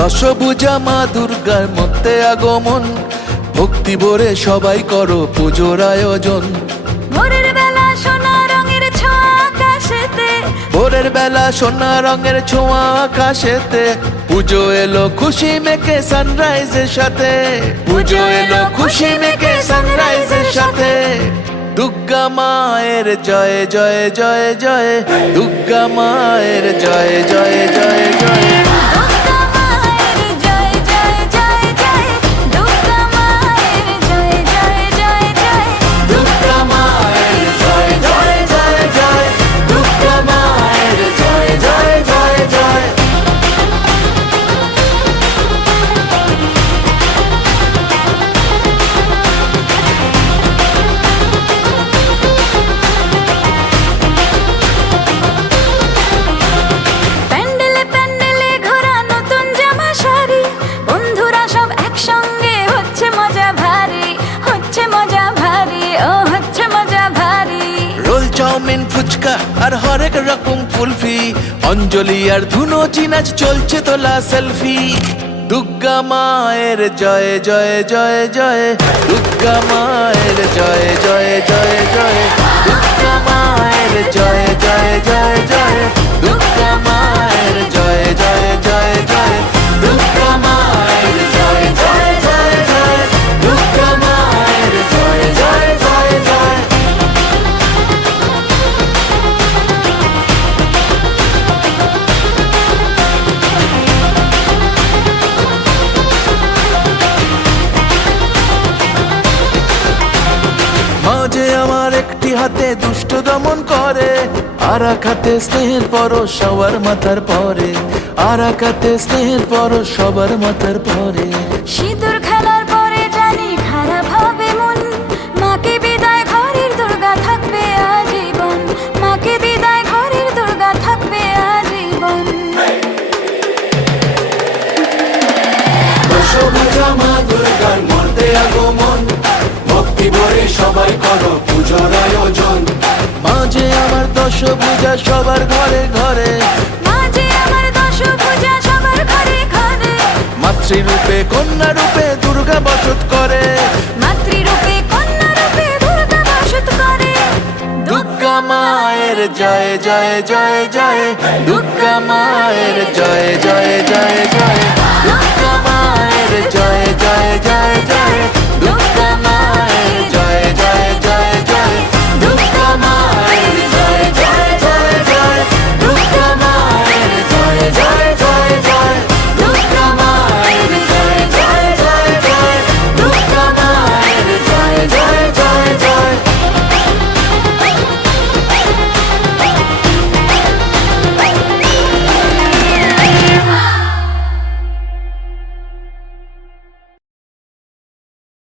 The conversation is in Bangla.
দশভুজা মা দুর্গার মধ্যে আগমন, ভক্তি ভরে সবাই করো পুজোর আয়োজন। ভোরের বেলা সোনা রঙের ছোঁয়া আকাশেতে, ভোরের বেলা সোনা রঙের ছোঁয়া আকাশেতে, পুজো এলো খুশি মেখে সানরাইজের সাথে, পুজো এলো খুশি মেখে সানরাইজের সাথে। দুর্গা মায়ের জয় জয় জয় জয়, দুর্গা মায়ের জয় জয় জয় জয়। দুর্গা মায়ের জয় জয় জয় জয়, দুর্গা মায়ের জয় জয় জয় জয়। দুর্গা মায়ের জয় জয় জয় জয়, দুর্গা মায়ের জয় জয় জয় জয়। প্যান্ডেলে প্যান্ডেলে ঘোরা নতুন জামা শাড়ি, বন্ধুরা সব একসঙ্গে হচ্ছে মজা ভারী, হচ্ছে মজা ভারী, ও হচ্ছে মজা ভারী। রোল চাউমিন ফুচকা আর হরেক রকম কুলফি, অঞ্জলি আর ধুনো চিনাচ চলছে তোলা সেলফি। দুর্গা মায়ের জয় জয় জয় জয়, দুর্গা মায়ের জয় জয় জয় জয়, দুর্গা মায়ের জয় জয় জয় জয়, দুর্গা মায়ের জয় জয় জয় জয়, দুর্গা মায়ের জয় জয় জয় জয়, দুর্গা মায়ের জয় জয় জয় জয়। মাঝে আমার একটি হাতে দুষ্ট দমন করে, আর এক হাতে স্নেহের পরশ সবার মাথার পরে, আর এক হাতে স্নেহের পরশ সবার মাথার পরে। সিঁদুর খেলার পরে জানি খারাপ হবে মন, মাকে বিদায় ঘরের দুর্গা থাকবে আজীবন, মাকে বিদায় ঘরের দুর্গা থাকবে আজীবন। দশভুজা মা দুর্গার মধ্যে আগমন, ভক্তি ভরে সবাই করো পুজোর আয়োজন। মাঝে আমার দশভুজা সবার ঘরে ঘরে, মাঝে আমার দশভুজা সবার ঘরে ঘরে, মাতৃরূপে কন্যা রূপে দুর্গা বসত করে, মাতৃরূপে কন্যা রূপে দুর্গা বাসত করে। দুর্গা মায়ের জয় জয় জয় জয়, দুর্গা মায়ের জয় জয় জয় জয়, দুর্গা মায়ের জয় জয় জয় জয়, দুর্গা মায়ের জয় জয় জয় জয়, দুর্গা মায়ের